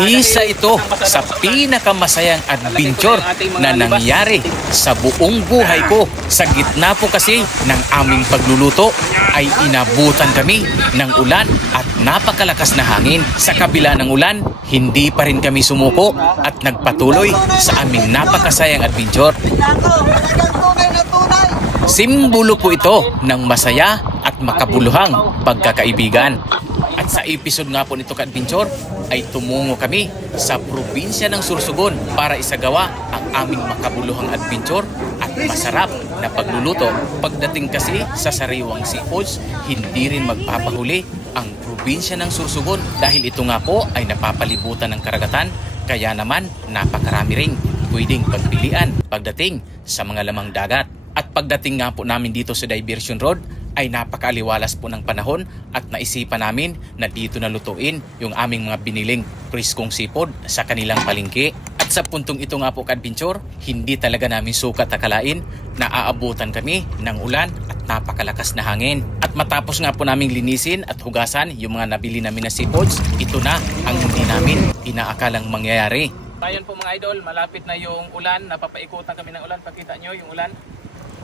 Isa ito sa pinakamasayang adventure na nangyari sa buong buhay ko. Sa gitna po kasi ng aming pagluluto ay inabutan kami ng ulan at napakalakas na hangin. Sa kabila ng ulan, hindi pa rin kami sumuko at nagpatuloy sa aming napakasayang adventure. Simbolo po ito ng masaya at makabuluhang pagkakaibigan. At sa episode nga po nito ka-adventure ay tumungo kami sa probinsya ng Sorsogon para isagawa ang aming makabuluhang adventure at masarap na pagluluto. Pagdating kasi sa sariwang seafoods, hindi rin magpapahuli ang probinsya ng Sorsogon dahil ito nga po ay napapalibutan ng karagatan, kaya naman napakarami ring pwedeng pagpilian pagdating sa mga lamang dagat. At pagdating nga po namin dito sa Diversion Road ay napakaaliwalas po ng panahon at naisipan namin na dito na lutuin yung aming mga biniling priskong seafood sa kanilang palengke. At sa puntong ito nga po ka-adventure, hindi talaga namin sukat akalain na aabutan kami ng ulan at napakalakas na hangin. At matapos nga po naming linisin at hugasan yung mga nabili namin na seafoods, ito na ang hindi namin inaakalang mangyayari. Ayun po mga idol, malapit na yung ulan, napapaikutan kami ng ulan, pakita nyo yung ulan.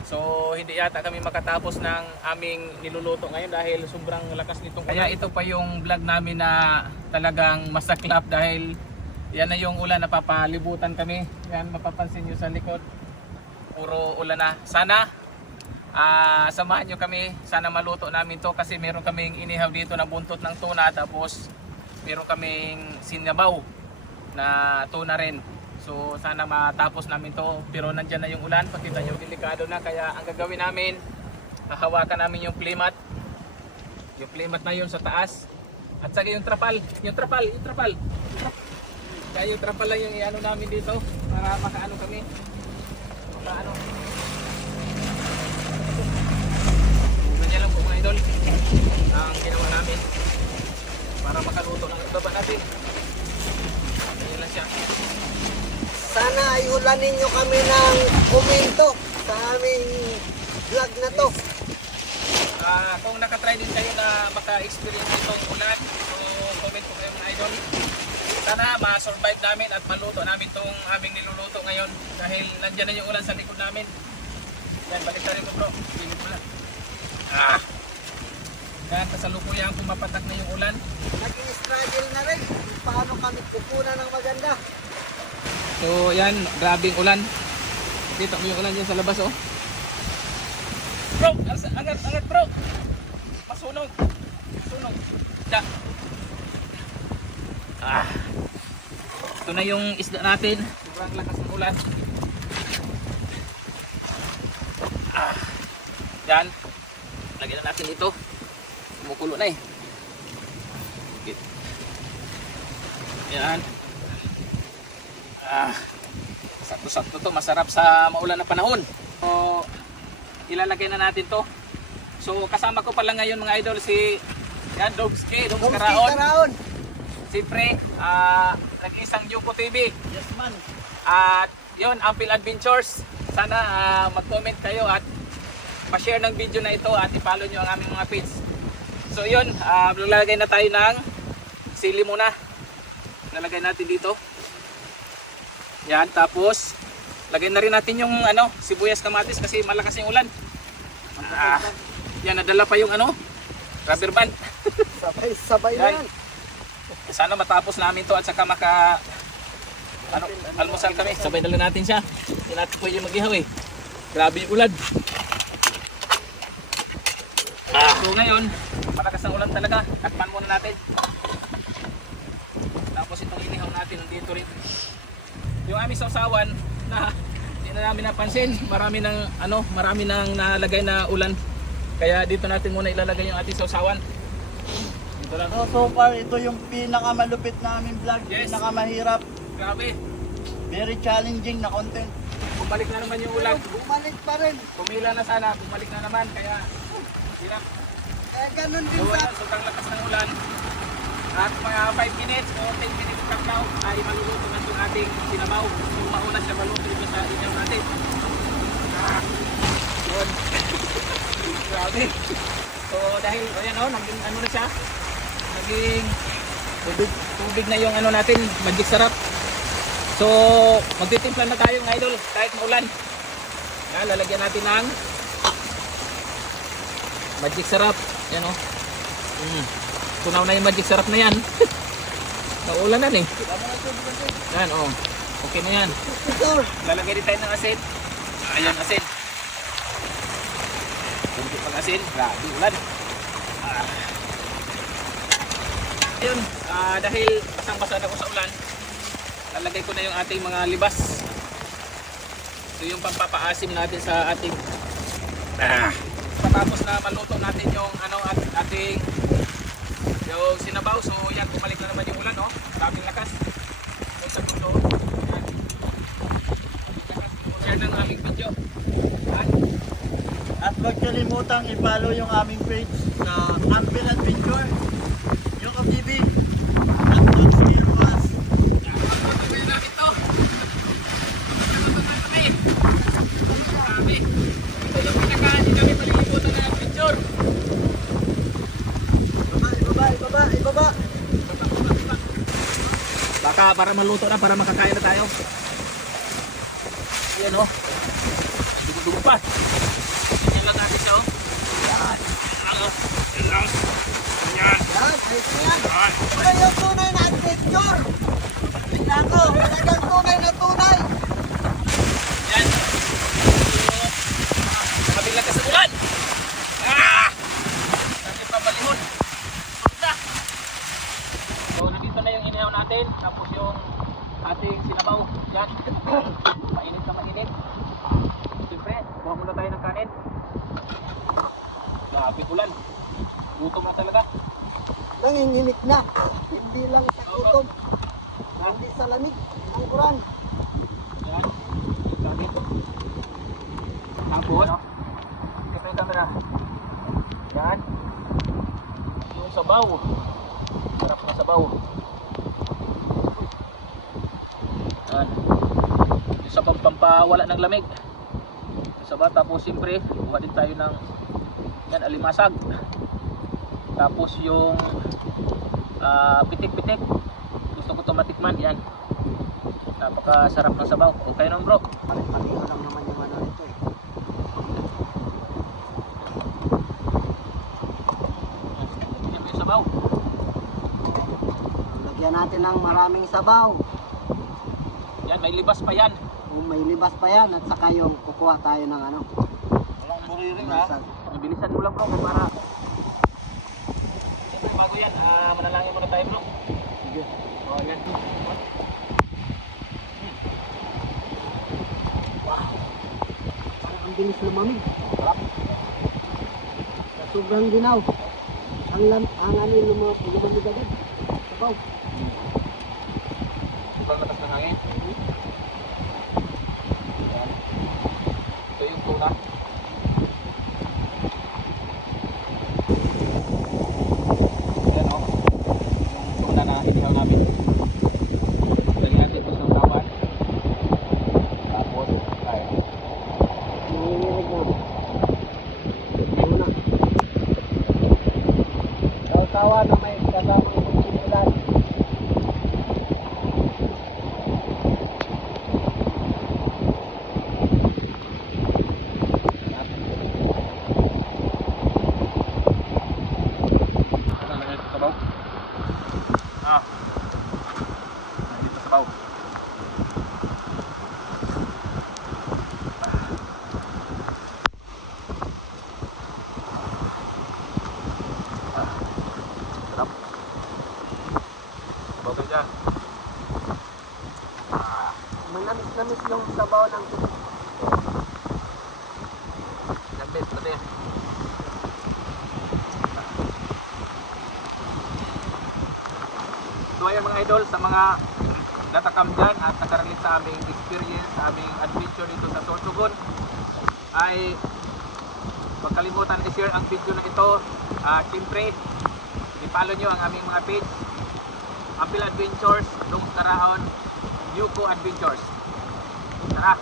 So hindi yata kami makatapos ng aming niluluto ngayon dahil sobrang lakas nitong ulan. Kaya ito pa yung vlog namin na talagang masaklap dahil yan na yung ulan, napapalibutan kami. Yan, mapapansin nyo sa likod, puro ulan na. Sana samahan nyo kami, sana maluto namin to kasi meron kaming inihaw dito na buntot ng tuna, tapos meron kaming sinabaw na tuna rin. So sana matapos namin to, pero nandyan na yung ulan, pakita nyo delikado na, kaya ang gagawin namin, hahawakan namin yung playmat na yun sa taas, at saka yung trapal, kaya yung trapal lang yung iano namin dito para makaano kami, makaano. Ganyan lang po mga idol ang ginawa namin para makaluto ng ibaba natin. Ganyan lang siya. Sana ay ulanin nyo kami ng komento sa aming vlog na to. Kung nakatry din kayo na maka-experience itong ulan, so comment po kayo mga idol. Sana ma-survive namin at maluto namin itong aming niluluto ngayon dahil nandyan na yung ulan sa likod namin. Yan, balik na rin ko bro. Pilit mo na. Yan, kasalukuyang pumapatak na yung ulan. Nag-i-struggle na rin paano kami kukunan ng maganda. So yan, grabing ulan. Kita mo yung ulan dyan sa labas oh. Bro, angat bro. Masunog. Da. Ito na yung isda natin. Sobrang lakas ng ulan. Yan. Lagyan na natin dito. Kumukulo na eh. Yan. Sakto-sakto to, masarap sa maulan na panahon. So, ilalagay na natin to. So, kasama ko pala ngayon mga idol si Domski Karaon. Siyempre, nag-isang Yuko TV. Yes man. At yun, Ampil Adventures. Sana mag-comment kayo at pa-share ng video na ito at i-follow nyo ang aming mga page. So yun, lalagay na tayo ng sili muna. Nalagay natin dito. Yan, tapos lagay na rin natin yung sibuyas, kamatis kasi malakas yung ulan. Yan, nadala pa yung rubber band. Sabay na yan. Sana matapos namin to at saka almusal kami. Sabay dala natin siya. Hindi natin pwede mag-ihaw eh. Grabe yung ulan. So ngayon, malakas ang ulan talaga. Takpan muna natin. Tapos itong inihaw natin dito rin. Yung aming sausawan na hindi na namin napansin, marami nang nalagay na ulan. Kaya dito natin muna ilalagay yung ating sausawan. Dito lang. So far, ito yung pinakamalupit namin vlog. Yes. Pinakamahirap. Grabe. Very challenging na content. Bumalik na naman yung ulan. Bumalik pa rin. Pumila na sana, bumalik na naman. Kaya hirap. Ganun din So, sa... sobrang lakas ng ulan. At mga 5 minutes o 10 minutes from now ay maluluto na itong ating sinabaw. Kung mauna siya maluto ito sa inyaw natin. Yun. Grabe. So dahil, ayan naging na siya. Naging tubig na yung ano natin, magic sarap. So, magtitimpla na tayo ng idol kahit maulan. Yan, lalagyan natin ng magic sarap. Yan o. Tunaw na yung magic sarap na yan. Naulan na eh. Yan o. Okay na yan. Lalagay din tayo ng asin. Ayan, asin. Kunti pang asin. Grabe, ulan. Ayun, dahil basang-basa na ko sa ulan, lalagay ko na yung ating mga libas. Ito yung pampapaasim natin sa ating patapos na maluto natin yung ating yung sinabaw. So yan, bumalik na naman yung ulan, oh. Maraming lakas. So sa tuto, yan. Share ng aming video. At huwag kalimutang i-follow yung aming page sa Ampil Adventure, Yoko TV, at Don't Scare Was. Ibaba. Baka para maluto na, para makakain na tayo. Ayan o. Dugo-dugo pa. Yan lang natin siya o. Yan. Yan. Yan. Ito yung tunay na adventure. Tingnan ko, talagang tunay na tunay. Yan. Nakabing lakas sa ulan. Natin pabalihon. So nandito na yung inihaw natin. Tapos yung ating sinabaw. Yan. Mainit na mainit. Siyempre, buha muna tayo ng kanin. Grabe ulan. Gutom na talaga. Nanginginig na. Hindi lang sa gutom. Hindi sa lamig. Ang kuran. Yan. Kanin. Tapos, kasi yung camera. Yan. Yung sabaw. Sarap na sabaw. Yan. Yung sabaw pampawala ng lamig. Yung sabaw, tapos siyempre, buha din tayo ng yan, alimasag. Tapos yung pitik-pitik. Gusto ko ito matikman. Yan. Napakasarap ng sabaw. Okay nung bro. Paliho lang naman yung ano nito eh. Yan yung sabaw. Lagyan natin ng maraming sabaw. Yan, may libas pa yan. Kung may libas pa yan at saka yung kukuha tayo ng ano. Walang buriring ha. Mabilisan mo lang bro para siyempre bago yan, manalangin muna tayo bro. Sige. O yan. Parang ang bilis lumamig. Sobrang ginaw. Ang ano lumamig agad. Sabaw. Sobrang lakas ng hangin. Yan. Ito yung tuna. Yan o. Yung tuna na inihaw namin. Lagyan natin ito sa usapan. Tapos, tayo. Nanginginig na. Muna. Tawa na may kasamang pagsimulan. Sabaw. Nandito sabaw. Sarap. Sabaw ka dyan. Manamis-namis yung sabaw ng tubig. Yan bet, pati. So ayan mga idol, sa mga natakam dyan at nakarelate sa aming experience, sa aming adventure dito sa Sorsogon, ay huwag kalimutan i-share ang video na ito. Siyempre, i-follow nyo ang aming mga page, Ampil Adventures, Long Karaon, Yuko Adventures. Tara!